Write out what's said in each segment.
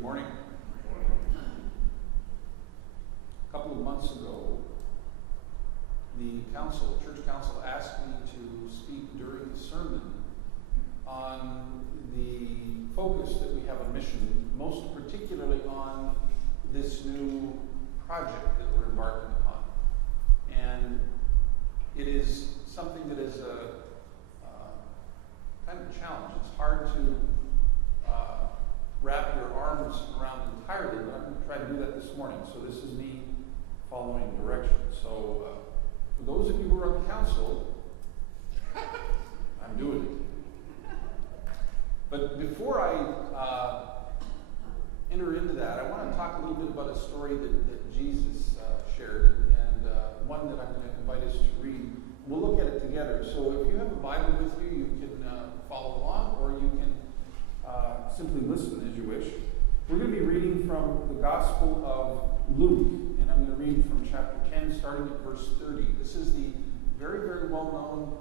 Good morning. A couple of months ago, the church council asked me to speak during the sermon on the focus that we have on mission, most particularly on this new project that we're embarking upon. And it is something that is a kind of a challenge. It's hard to wrap your arms around entirely, but I'm going to try to do that this morning. So this is me following directions. So for those of you who are on the council, I'm doing it. But before I enter into that, I want to talk a little bit about a story that Jesus shared, and one that I'm going to invite us to read. We'll look at it together. So if you have a Bible with you, you can follow along, or you can simply listen as you wish. We're going to be reading from the Gospel of Luke, and I'm going to read from chapter 10, starting at verse 30. This is the very, very well-known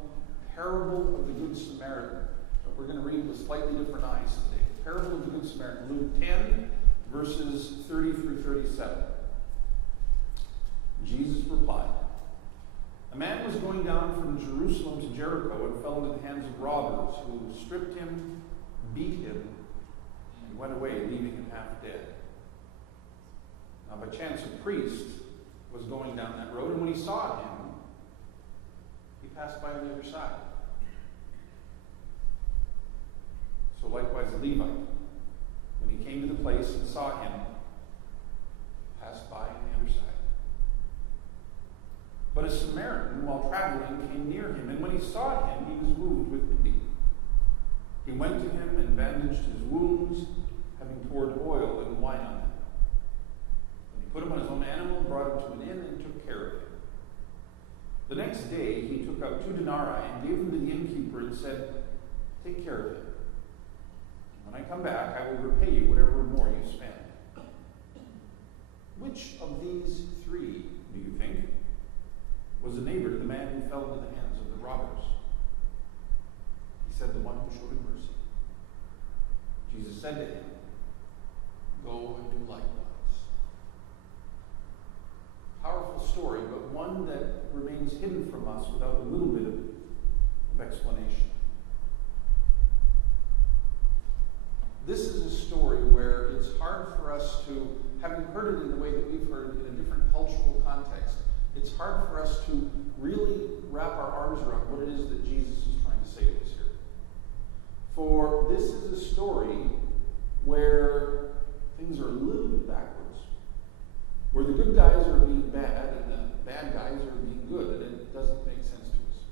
parable of the Good Samaritan, but we're going to read with slightly different eyes today. Parable of the Good Samaritan, Luke 10, verses 30 through 37. Jesus replied, "A man was going down from Jerusalem to Jericho and fell into the hands of robbers, who stripped him, beat him, and went away, leaving him half dead. Now by chance a priest was going down that road, and when he saw him, he passed by on the other side. So likewise a Levite, when he came to the place and saw him, passed by on the other side. But a Samaritan, while traveling, came near him, and when he saw him, he was moved with pity. He went to him and bandaged his wounds, having poured oil and wine on them. Then he put him on his own animal, brought him to an inn, and took care of him. The next day he took out 2 denarii and gave them to the innkeeper and said, 'Take care of him. When I come back, I will repay you whatever more you spend.' Which of these 3, do you think, was a neighbor to the man who fell into the hands of the robbers?" He said, "The one who showed him mercy." Jesus said to him, "Go and do likewise." Powerful story, but one that remains hidden from us without a little bit of explanation. This is a story where it's hard for us to, having heard it in the way that we've heard it in a different cultural context, it's hard for us to really wrap our arms around what it is that Jesus is trying to say to us here. For this is a story where things are a little bit backwards, where the good guys are being bad and the bad guys are being good, and it doesn't make sense to us.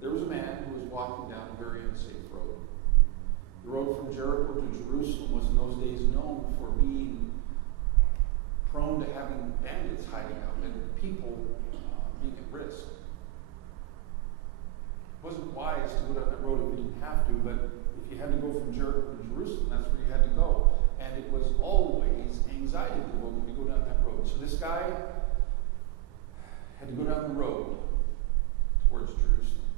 There was a man who was walking down a very unsafe road. The road from Jericho to Jerusalem was in those days known for being prone to having bandits hiding out and people being at risk. It wasn't wise to go down that road if you didn't have to, but if you had to go from Jericho to Jerusalem, that's where you had to go. And it was always anxiety when you go down that road. So this guy had to go down the road towards Jerusalem.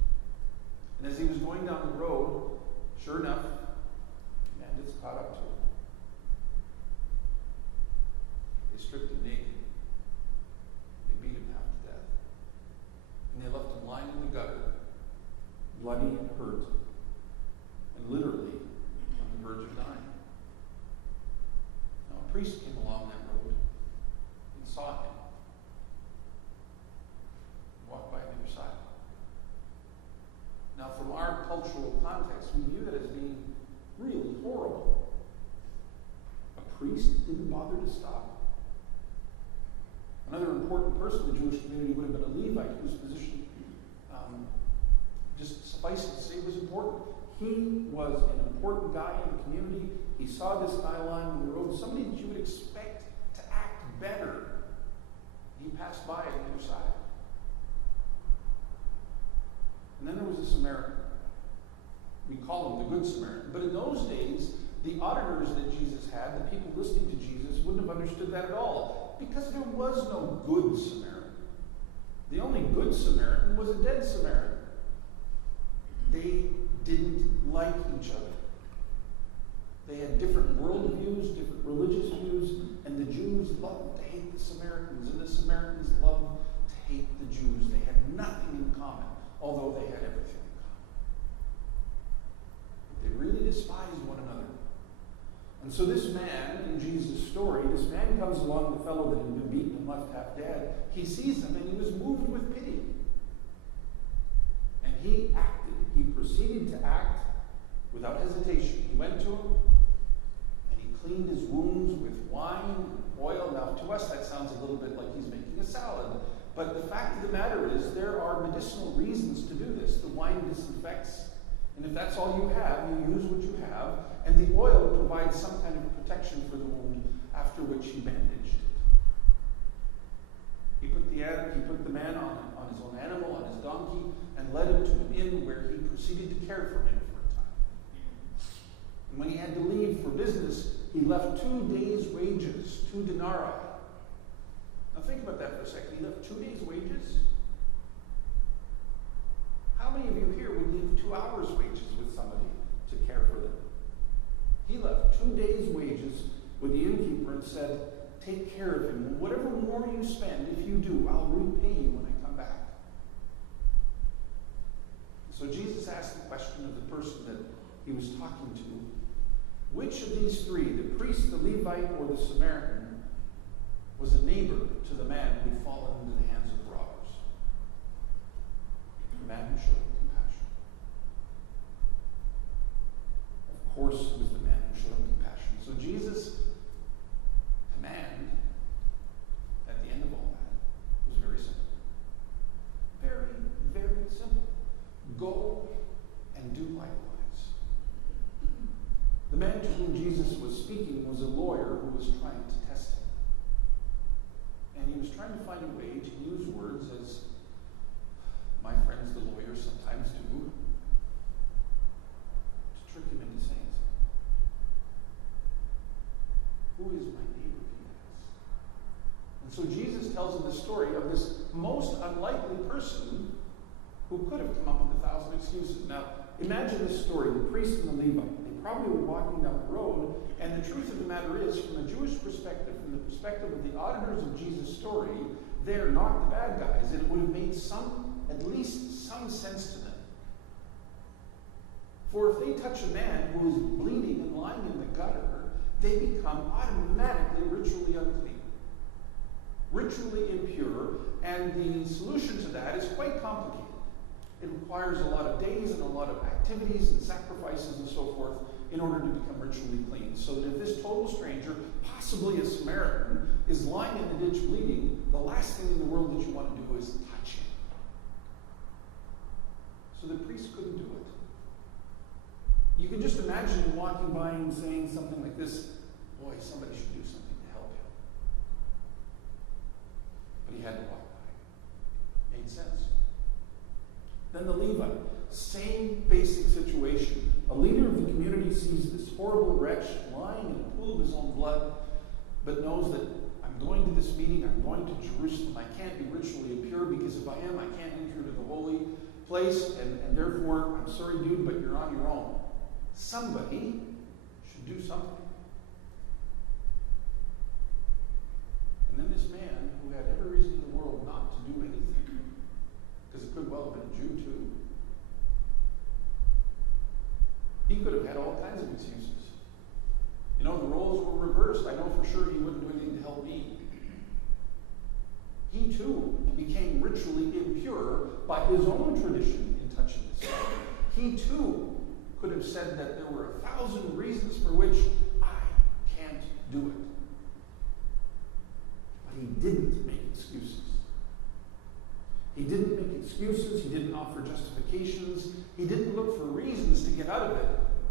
And as he was going down the road, sure enough, bandits caught up to him. They stripped him naked. They beat him half to death. And they left him lying in the gutter, bloody and hurt, and literally on the verge of dying. Now a priest came along that road and saw him, and walked by on the other side. Now from our cultural context, we view that as being really horrible. A priest didn't bother to stop. Another important person in the Jewish community would have been a Levite, whose position, just suffice it to say, was important. He was an important guy in the community. He saw this guy lying on the road, somebody that you would expect to act better. He passed by on the other side. And then there was a Samaritan. We call him the Good Samaritan. But in those days, the auditors that Jesus had, the people listening to Jesus, wouldn't have understood that at all, because there was no Good Samaritan. The only Good Samaritan was a dead Samaritan. They didn't like each other. They had different worldviews, different religious views, and the Jews loved to hate the Samaritans, and the Samaritans loved to hate the Jews. They had nothing in common, although they had everything in common. But they really despised one another. And so this man, in Jesus' story, this man comes along, the fellow that had been beaten and left half dead. He sees him, and he was moved with pity. And he acted. He proceeded to act without hesitation. He went to him, and he cleaned his wounds with wine and oil. Now, to us, that sounds a little bit like he's making a salad. But the fact of the matter is, there are medicinal reasons to do this. The wine disinfects, and if that's all you have, you use what you have. And the oil provides some kind of protection for the wound, after which he bandaged it. He put the man on his own animal, on his donkey, and led him to an inn where he proceeded to care for him for a time. And when he had to leave for business, he left 2 days' wages, 2 denarii. Now think about that for a second. He left 2 days' wages? How many of you here would leave 2 hours' wages with somebody to care for them? He left 2 days' wages with the innkeeper and said, take care of him. And whatever more you spend, if you do, I'll repay you when I come back. So Jesus asked the question of the person that he was talking to, which of these three, the priest, the Levite, or the Samaritan, was a neighbor to the man who had fallen into the hands of robbers? The man who showed him compassion. Of course, it was the man who showed him compassion. So Jesus' command at the end of all that was very simple. Very, very simple. Go and do likewise. The man to whom Jesus was speaking was a lawyer who was trying to test him. And he was trying to find a way to use words, as my friends the lawyers sometimes do, to trick him into saying something. Who is my neighbor, he asks. And so Jesus tells him the story of this most unlikely person who could have come up with 1,000 excuses. Now, imagine this story, the priest and the Levite. They probably were walking down the road, and the truth of the matter is, from a Jewish perspective, from the perspective of the auditors of Jesus' story, they're not the bad guys, and it would have made at least some sense to them. For if they touch a man who is bleeding and lying in the gutter, they become automatically ritually unclean, ritually impure, and the solution to that is quite complicated. It requires a lot of days and a lot of activities and sacrifices and so forth in order to become ritually clean. So that if this total stranger, possibly a Samaritan, is lying in the ditch bleeding, the last thing in the world that you want to do is touch him. So the priest couldn't do it. You can just imagine him walking by and saying something like this, boy, somebody should do something to help him. But he had to walk by. Made sense. Then the Levite, same basic situation. A leader of the community sees this horrible wretch lying in a pool of his own blood, but knows that I'm going to this meeting, I'm going to Jerusalem, I can't be ritually impure, because if I am, I can't enter to the holy place, and therefore, I'm sorry, dude, but you're on your own. Somebody should do something. And then this man, who had every reason in the world not to do anything, because it could well have been a Jew too. He could have had all kinds of excuses. You know, the roles were reversed. I know for sure he wouldn't do anything to help me. He too became ritually impure by his own tradition in touching this man. He too could have said that there were 1,000 reasons for which I can't do it. But he didn't make excuses. He didn't make excuses, he didn't offer justifications, he didn't look for reasons to get out of it.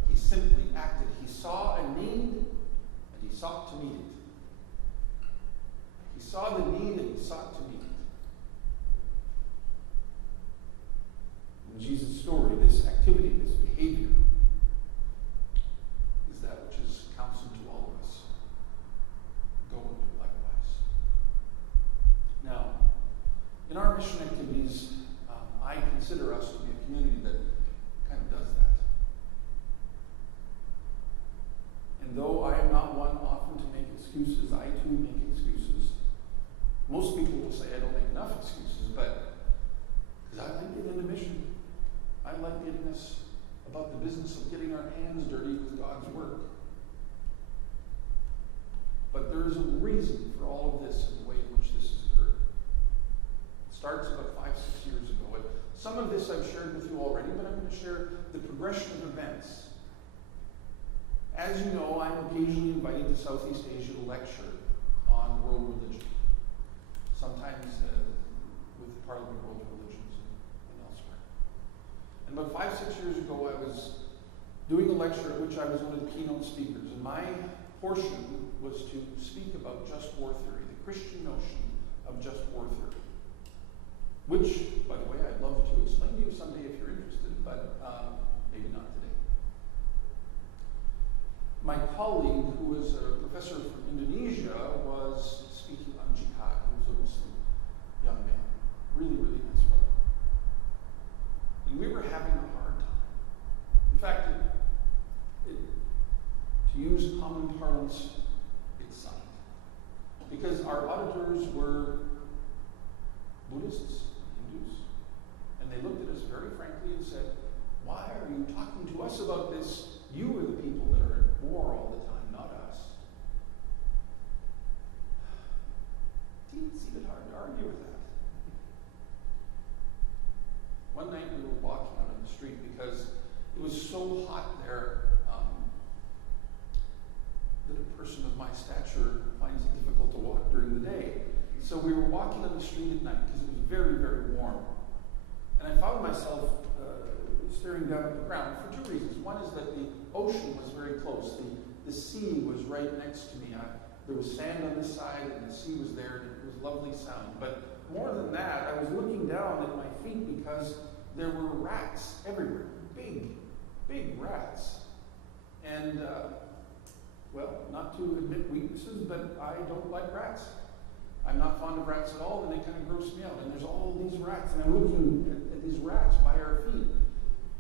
He simply acted. He saw a need, and he sought to meet it. He saw the need, and he sought to meet it. In Jesus' story, this activity, this behavior, As you know, I'm occasionally invited to Southeast Asia to lecture on world religion, sometimes with the Parliament of World Religions and elsewhere. And about 5-6 years ago, I was doing a lecture at which I was one of the keynote speakers, and my portion was to speak about just war theory, the Christian notion of just war theory, which, by the way, I'd love to explain to you someday if you're interested, but maybe not today. My colleague, who was a professor from Indonesia, was speaking on jihad. He was a Muslim young man, really, really nice fellow. And we were having a hard time. In fact, to use common parlance, it sucked. Because our auditors were Buddhists, Hindus, and they looked at us very frankly and said, "Why are you talking to us about this? You are the people that are at war all the time, not us." It seemed hard to argue with that. One night we were walking out on the street because it was so hot there that a person of my stature finds it difficult to walk during the day. So we were walking on the street at night because it was very, very warm. And I found myself staring down at the ground for two reasons. One is that the ocean was very close. The sea was right next to me. There was sand on this side and the sea was there, and it was lovely sound. But more than that, I was looking down at my feet because there were rats everywhere. Big, big rats. And, well, not to admit weaknesses, but I don't like rats. I'm not fond of rats at all, and they kind of gross me out. And there's all these rats, and I'm looking at these rats by our feet.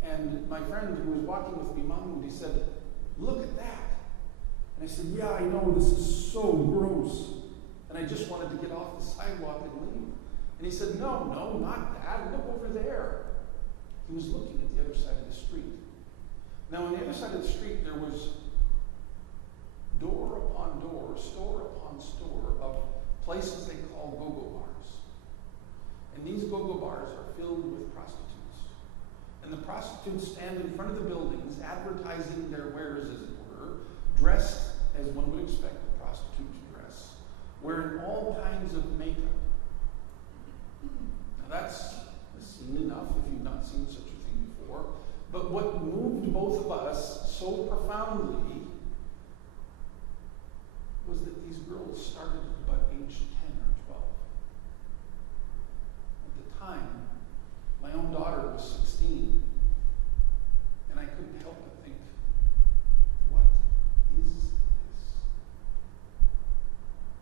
And my friend who was walking with me, Mahmoud, he said, "Look at that." And I said, "Yeah, I know, this is so gross." And I just wanted to get off the sidewalk and leave. And he said, "No, not that. Look over there." He was looking at the other side of the street. Now, on the other side of the street, there was door upon door, store upon store of places they call go-go bars. And these go-go bars are filled with prostitutes. And the prostitutes stand in front of the buildings, advertising their wares, as it were, dressed as one would expect a prostitute to dress, wearing all kinds of makeup. Now that's seen enough if you've not seen such a thing before. But what moved both of us so profoundly was that these girls started at about age 10 or 12. At the time, my own daughter was 16, and I couldn't help but think, what is this?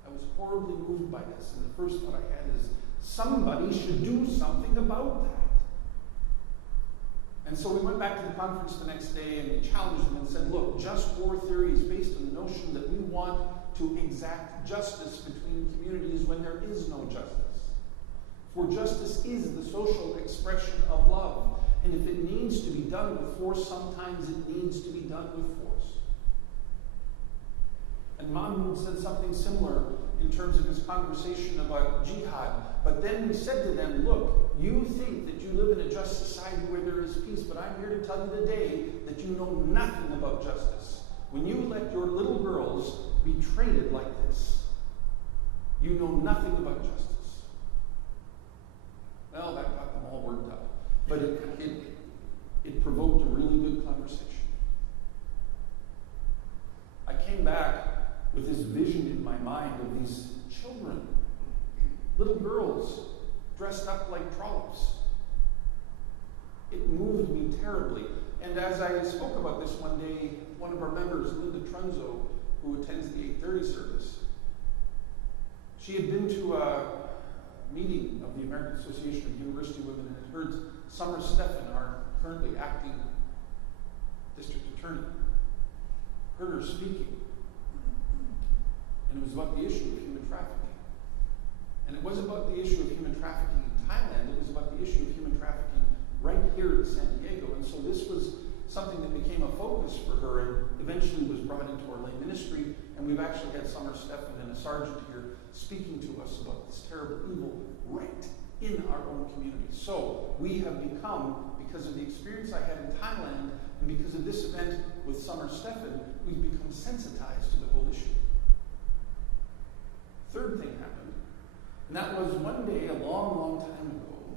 I was horribly moved by this, and the first thought I had is, somebody should do something about that. And so we went back to the conference the next day and we challenged them and said, look, just war theory is based on the notion that we want to exact justice between communities when there is no justice. For justice is the social expression of love. And if it needs to be done with force, sometimes it needs to be done with force. And Mahmoud said something similar in terms of his conversation about jihad. But then we said to them, look, you think that you live in a just society where there is peace, but I'm here to tell you today that you know nothing about justice. When you let your little girls be treated like this, you know nothing about justice. Well, that got them all worked up. But it provoked a really good conversation. I came back with this vision in my mind of these children, little girls dressed up like trollops. It moved me terribly. And as I spoke about this one day, one of our members, Linda Trunzo, who attends the 8:30 service, she had been to a meeting of the American Association of University Women and had heard Summer Stephan, our currently acting district attorney, heard her speaking. And it was about the issue of human trafficking. And it wasn't about the issue of human trafficking in Thailand, it was about the issue of human trafficking right here in San Diego. And so this was something that became a focus for her and eventually was brought into our lay ministry. And we've actually had Summer Stephan and a sergeant here speaking to us about this terrible evil right in our own community. So we have become, because of the experience I had in Thailand and because of this event with Summer Stephan, we've desensitized to the whole issue. Third thing happened, and that was one day, a long, long time ago,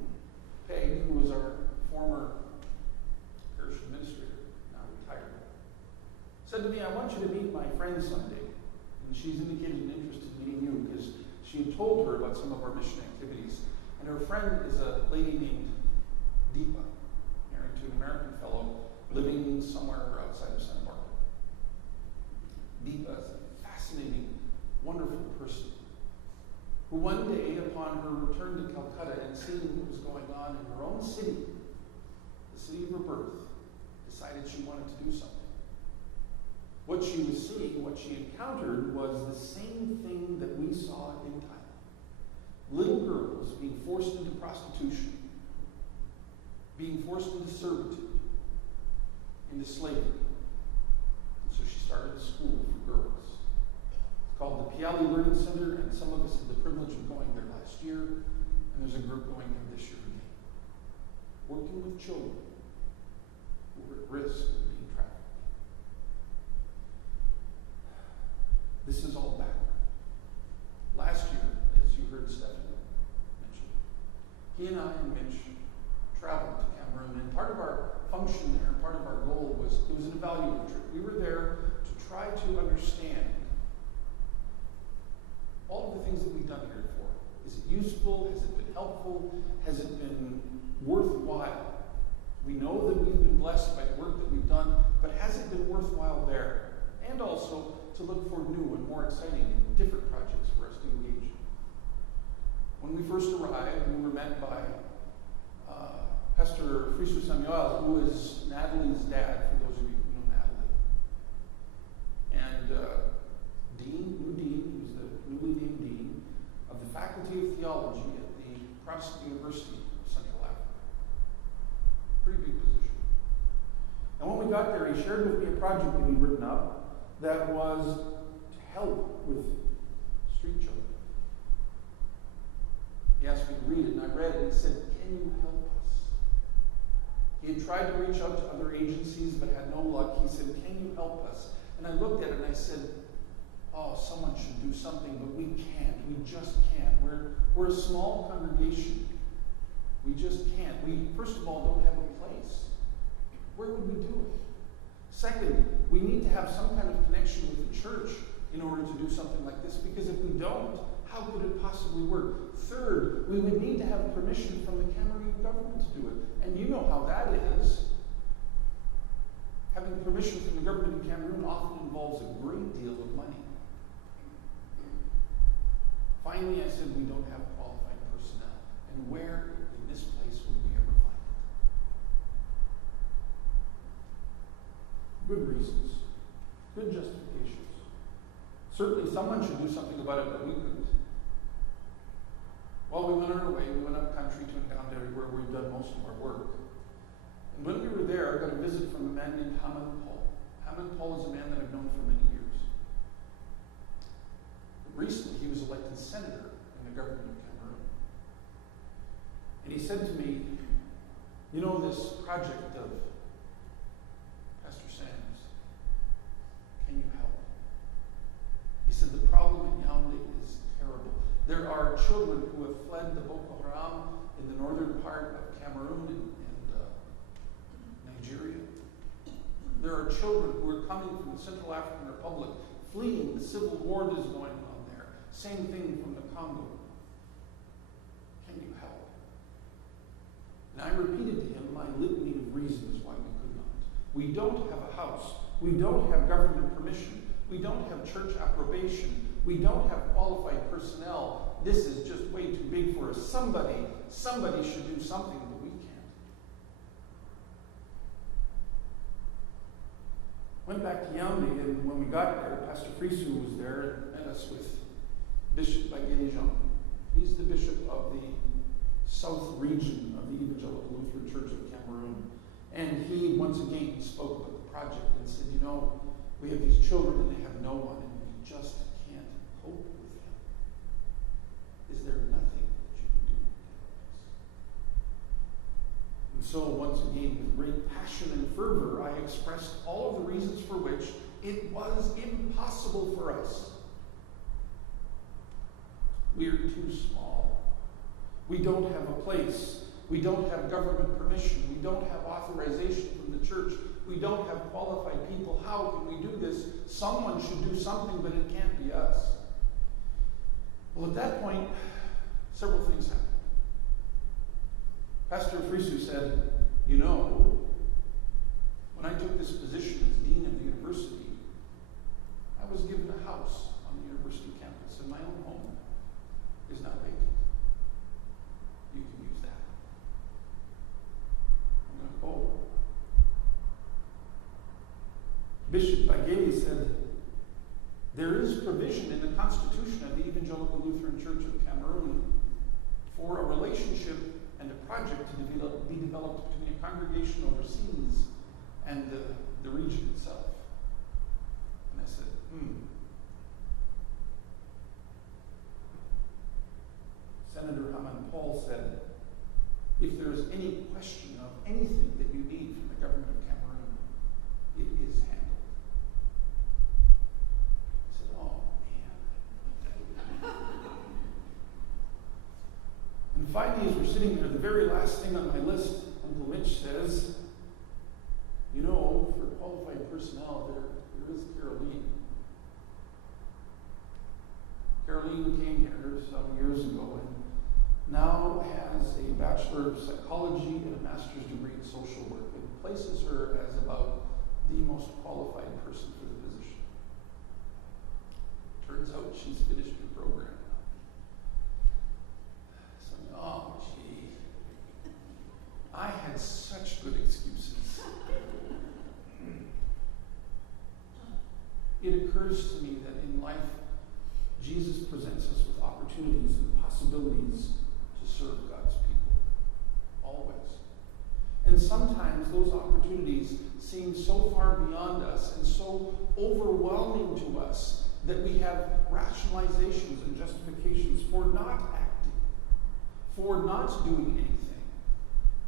Peg, who was our former parish administrator, now retired, said to me, I want you to meet my friend someday. And she's indicated an interest in meeting you because she had told her about some of our mission activities. And her friend is a lady named Deepa, married to an American fellow living somewhere outside of Santa Barbara. Deepa is a fascinating, wonderful person who one day, upon her return to Calcutta and seeing what was going on in her own city, the city of her birth, decided she wanted to do something. What she was seeing, what she encountered, was the same thing that we saw in Thailand. Little girls being forced into prostitution, being forced into servitude, into slavery. And so she started a school for girls. It's called the Piali Learning Center, and some of us had the privilege of going there last year, and there's a group going there this year again. Working with children who were at risk of being trafficked. This is all background. Last year, as you heard Stephanie mention, he and I and Mitch traveled to Cameroon, and part of our function there, part of our goal was, it was an evaluative trip. We were there to try to understand all of the things that we've done here before. Is it useful? Has it been helpful? Has it been worthwhile? We know that we've been blessed by the work that we've done, but has it been worthwhile there? And also to look for new and more exciting and different projects for us to engage in. When we first arrived, we were met by Pastor Friso Samuel, who is Natalie's dad, for those of you who know Natalie. And Dean, who's the newly named Dean of the Faculty of Theology at the Protestant University of Central Africa. Pretty big position. And when we got there, he shared with me a project that he'd written up that was to help with street children. He asked me to read it, and I read it, and he said, can you help us? He had tried to reach out to other agencies, but had no luck. He said, can you help us? And I looked at it, and I said, oh, someone should do something, but we can't. We just can't. We're a small congregation. We just can't. We, first of all, don't have a place. Where would we do it? Second, we need to have some kind of connection with the church in order to do something like this, because if we don't, how could it possibly work? Third, we would need to have permission from the Cameroon government to do it. And you know how that is. Having permission from the government of Cameroon often involves a great deal of money. Finally, I said, we don't have qualified personnel. And where in this place would we ever find it? Good reasons. Good justifications. Certainly someone should do something about it, but we couldn't. Well, we went on our way. We went up country to Ngandere, where we've done most of our work. And when we were there, I got a visit from a man named Hammond Paul. Hammond Paul is a man that I've known for many years. Recently, he was elected senator in the government of Cameroon. And he said to me, you know, this project of Pastor Sam's, can you help? He said, the problem in Yaoundé is terrible. There are children who have fled the Boko Haram in the northern part of Cameroon and Nigeria. There are children who are coming from the Central African Republic, fleeing the civil war that is going on there. Same thing from the Congo. Can you help? And I repeated to him my litany of reasons why we could not. We don't have a house. We don't have government permission. We don't have church approbation. We don't have qualified personnel. This is just way too big for us. Somebody should do something, but we can't. Went back to Yaoundé, and when we got there, Pastor Friso was there and met us with Bishop Bagelijan. He's the bishop of the south region of the Evangelical Lutheran Church of Cameroon. And he, once again, spoke about the project and said, you know, we have these children and they have no one, and we just can't cope with them. Is there nothing that you can do to help us? And so, once again, with great passion and fervor, I expressed all of the reasons for which It was impossible for us. We are too small. We don't have a place. We don't have government permission. We don't have authorization from the church. We don't have qualified people. How can we do this? Someone should do something, but it can't be us. Well, at that point, several things happened. Pastor Frisu said, you know, when I took this position as dean of the university, I was given a house on the university campus, and my own home is now vacant. You can use that. I'm going, oh. Bishop Bageli said, there is provision in the Constitution of the Evangelical Lutheran Church of Cameroon for a relationship and a project to be developed between a congregation overseas and the region itself. And I said, Senator Haman Paul said, if there is any question of anything that you need from the government of Cameroon, it is handled. I said, oh, man. And finally, as we're sitting there, the very last thing on my list, Uncle Mitch says, you know, for qualified personnel, there is Caroline. Caroline came here some years ago and now has a Bachelor of Psychology and a Master's degree in Social Work. It places her as about the most qualified person for the position. Turns out she's finished her program. So, oh, gee. I had such good excuses. It occurs to me that in life, Jesus presents us with opportunities and possibilities to serve God's people. Always. And sometimes those opportunities seem so far beyond us and so overwhelming to us that we have rationalizations and justifications for not acting, for not doing anything.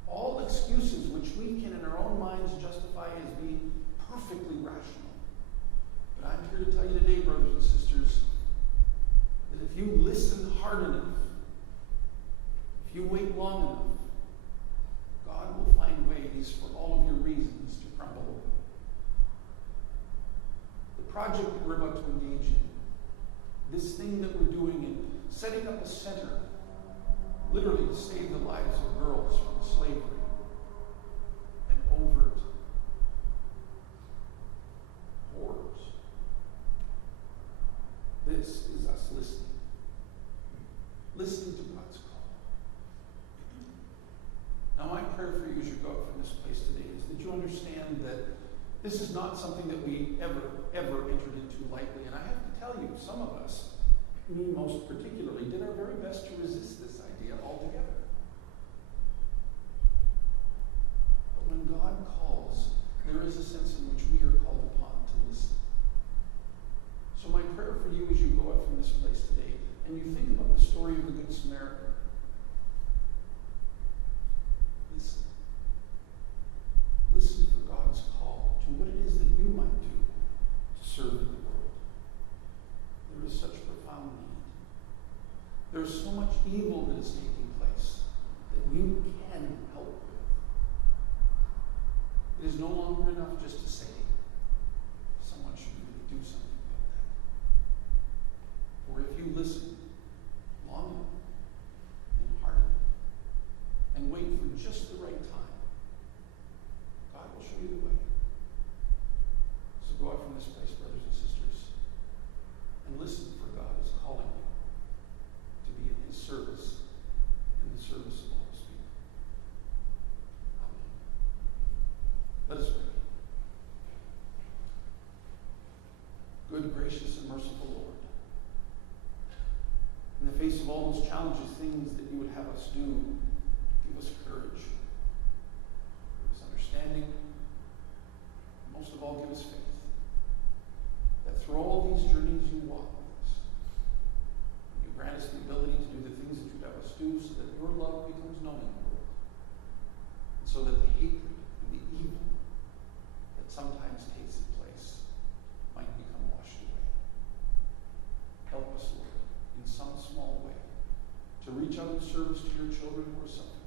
All excuses which we can in our own minds justify as being perfectly rational. But I'm here to tell you today, brothers and sisters, that if you listen hard enough, if you wait long enough, God will find ways for all of your reasons to crumble away. The project that we're about to engage in, this thing that we're doing in setting up a center, literally to save the lives of girls from slavery and overt horrors. This is us listening. Listening to God's call. Now, my prayer for you as you go out from this place today is that you understand that this is not something that we ever entered into lightly. And I have to tell you, some of us, me most particularly, did our very best to resist this idea altogether. But when God calls, there is a sense in which we are called upon to listen. So my prayer for you as you go out from this place today, and you think about the story of the Good Samaritan, listen. Listen for God's call to what it is that you might do to serve in the world. There is such profound need. There is so much evil that is taking place that we can help with. It is no longer enough just to say, someone should really do something. Or if you listen long enough and hard enough and wait for just the right time, God will show you the way. So go out from this place, brothers and sisters, and listen for God is calling you to be in His service, in the service of all His people. Amen. Let us pray. Good, gracious, and merciful Lord, in the face of all those challenges, things that you would have us do, give us courage, give us understanding, and most of all, give us faith. That through all these journeys you walk with us. You grant us the ability to do the things that you'd have us do so that your love becomes known in the world. And so that the hatred and the evil that sometimes takes its place reach out in service to your children who are suffering.